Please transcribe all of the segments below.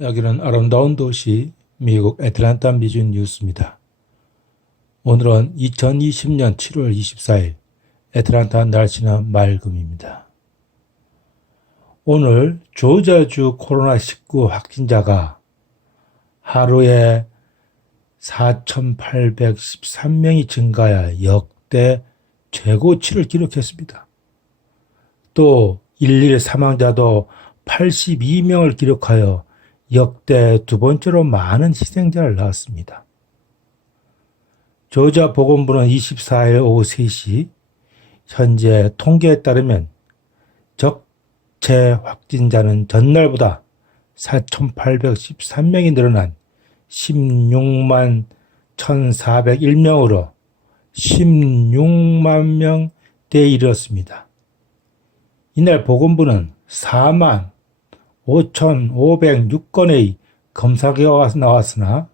여기는 아름다운 도시 미국 애틀란타 미준 뉴스입니다. 오늘은 2020년 7월 24일 애틀란타 날씨는 맑음입니다. 오늘 조자주 코로나19 확진자가 하루에 4,813명이 증가하여 역대 최고치를 기록했습니다. 또 일일 사망자도 82명을 기록하여 역대 두 번째로 많은 희생자를 낳았습니다. 조자 보건부는 24일 오후 3시 현재 통계에 따르면 적체 확진자는 전날보다 4,813명이 늘어난 16만 1,401명으로 16만 명대에 이르렀습니다. 이날 보건부는 4만 5,506건의 검사 결과가 나왔으나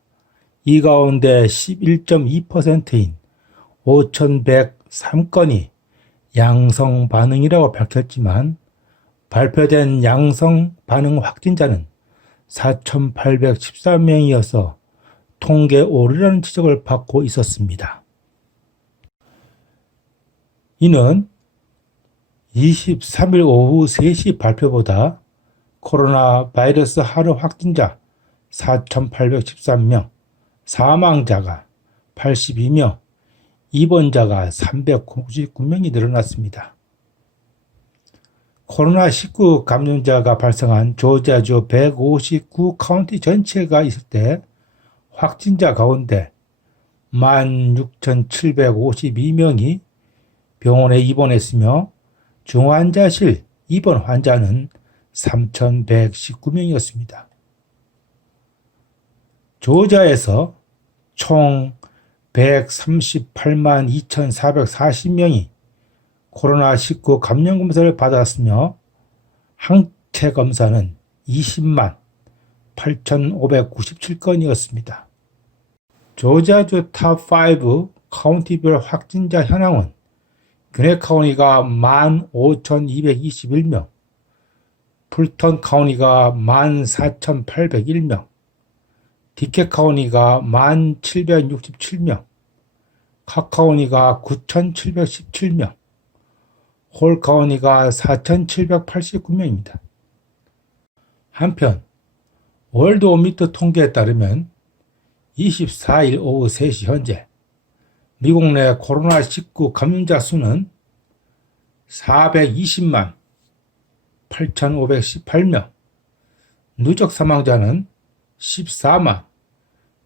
이 가운데 11.2%인 5,103건이 양성 반응이라고 밝혔지만 발표된 양성 반응 확진자는 4,813명이어서 통계 오류라는 지적을 받고 있었습니다. 이는 23일 오후 3시 발표보다 코로나 바이러스 하루 확진자 4,813명, 사망자가 82명, 입원자가 399명이 늘어났습니다. 코로나19 감염자가 발생한 조지아주 159 카운티 전체가 있을 때 확진자 가운데 16,752명이 병원에 입원했으며 중환자실 입원 환자는 3,119명이었습니다. 조자에서 총 138만 2,440명이 코로나19 감염 검사를 받았으며 항체 검사는 20만 8,597건이었습니다. 조자주 탑5 카운티별 확진자 현황은 그네 카운티가 15,221명, 풀턴 카운티가 14,801명, 디켓 카운티가 1,767명, 카카오니가 9,717명, 홀 카운티가 4,789명입니다. 한편 월드 오미터 통계에 따르면 24일 오후 3시 현재 미국 내 코로나19 감염자 수는 420만 8,518명, 누적 사망자는 14만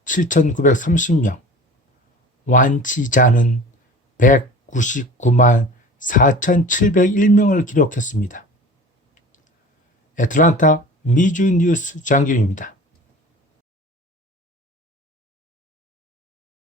7,930명, 완치자는 199만 4,701명을 기록했습니다. 애틀란타 미주 뉴스 장기입니다.